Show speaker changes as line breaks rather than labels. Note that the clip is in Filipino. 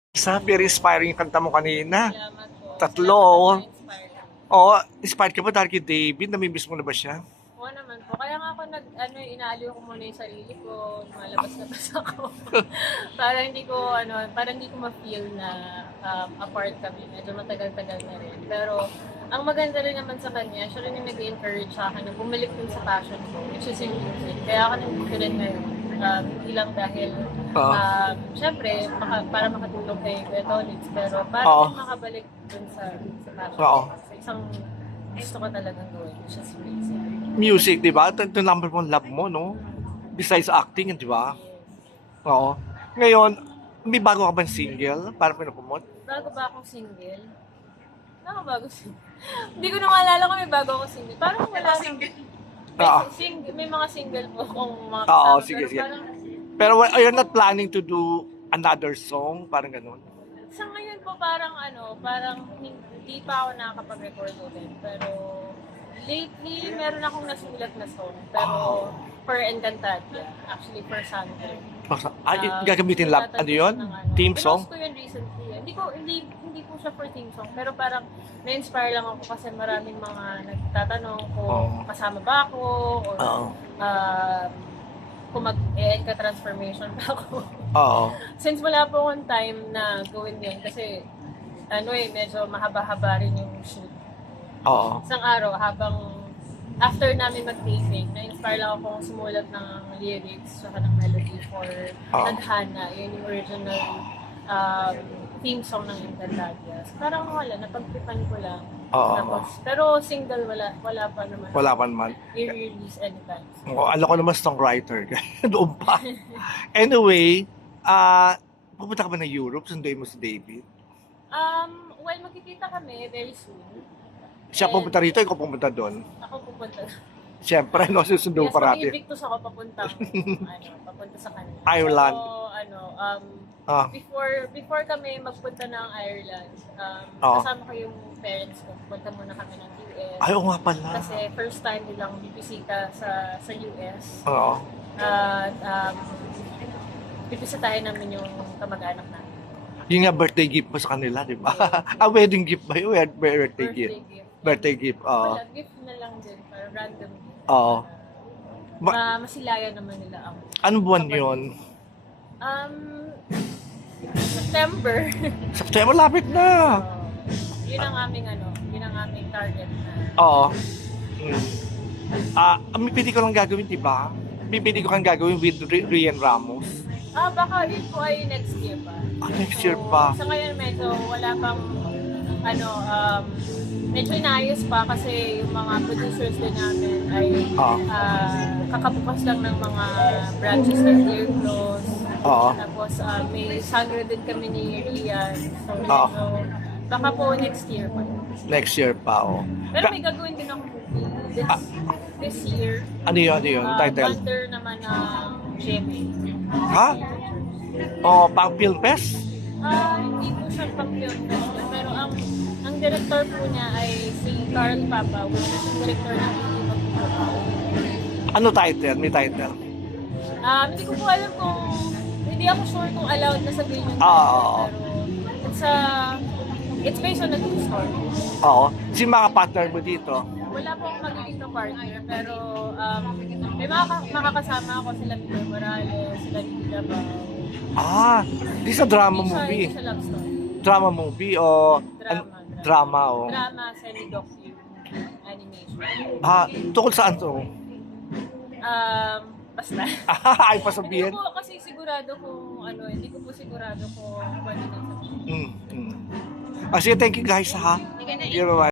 Very inspiring yung kanta mo kanina.
Salamat po.
Tatlo,
Salamat
oh.
at na-inspire ako.
Oo, inspired ka ba dahil kay David? Namimiss mo na ba siya?
Oo naman po. Kaya nga ako inaaliw ko muna yung sarili ko, lumalabas-labas ako. para hindi ko, ma-feel na apart kami. Medyo matagal-tagal na rin. Pero, ang maganda rin naman sa kanya, siya rin yung nag-encourage sa akin na bumalik dun sa passion ko, which is yung music. Kaya ako nandito rin ngayon. Hindi lang dahil, syempre, para makatulong kay Kuya Tolitz, pero para rin makabalik dun sa passion ko. Sa isang gusto ko talagang gawin, which is music.
Music, di ba? Ito number one love mo, no? Besides acting, di ba? Oo. Ngayon, may bago ka bang single para pinapumot?
Bago ba akong single? Bago single. Hindi ko na maalala kung may bago akong single. Parang wala nang... May mga single po kung mga kasama.
Oo, sige. Pero you're not planning to do another song? Parang ganun?
Sa ngayon po parang hindi pa ako nakakapag-record ulit. Pero lately, meron akong nasulat na song. Pero for Encantadia. Actually, for Sandro.
Gagamitin ano yun? Theme song?
Pinost ko yun recently. Hindi po siya for theme song. Pero parang na-inspire lang ako kasi maraming mga nagtatanong kung kasama ba ako or kung mag-e-enka transformation ba ako. Since wala po akong time na gawin yun kasi medyo mahaba-haba rin yung shoot. Isang araw after namin mag-taping, na-inspire lang akong sumulat ng lyrics saka ng melody for Tadhana. Yun yung original theme song ng Encantadia. Parang napagtripan ko lang. Pero single, wala pa naman.
Wala pa naman.
I-release anytime.
Alam ko naman songwriter. Doon pa. Anyway, pupunta ka ba ng Europe? Sunduin mo si David?
Well, magkikita kami very soon.
Siya pupunta rito, ikaw pupunta doon?
Ako pupunta.
Siyempre, susundo
yes,
parati.
Mag-invictus ako papunta sa kanya.
Ireland.
So, before kami magpunta ng Ireland, kasama ko yung parents ko. Punta muna kami ng US.
Ay, oo nga pala.
Kasi first time nilang bibisita sa US.
At
bibisitahin namin yung kamag-anak namin.
Yung nga birthday gift mo sa kanila, di ba? Wedding gift ba yun? Birthday gift. Birthday gift.
Wala, gift na lang din. Parang random gift. Masilayan naman nila ako.
Anong buwan yun?
September.
September, lapit na.
Yun ang aming target na.
May pili ko lang gagawin, di ba? May pili ko kang gagawin with Rian Ramos.
Baka yun po ay next year pa.
Next year pa.
Sa ngayon medyo wala pang medyo inayos pa kasi yung mga producers din namin ay kakabukas lang ng mga branches ng Dear Close. Tapos may sangre din kami ni Rian. So medyo baka po next year pa.
Next year pa,
Pero may gagawin din ako this year.
Ano yun? Title?
Wonder naman ng Jimmy.
Pang Film Fest?
Hindi po siya pang film festival, pero ang director po niya ay si Carl Papa, which is yung director ng Hindi Magpapagawa.
Ano title? May title?
Hindi ko po alam hindi ako sure kung allowed na sabihin yung title, pero it's based on a true story.
Si mga partner mo dito?
Wala po akong magiging partner, pero may makakasama ako sila Peter Morales, sila Lily Dabao.
This is a drama movie.
Hindi siya love story.
Drama movie o drama
Drama, semi-docu, animation.
Tungkol saan to?
Basta.
Ay, pasabihin?
Hindi ko po kasi sigurado kung hindi ko po sigurado kung pwede na sabihin.
Sige, thank you guys ha. You're right.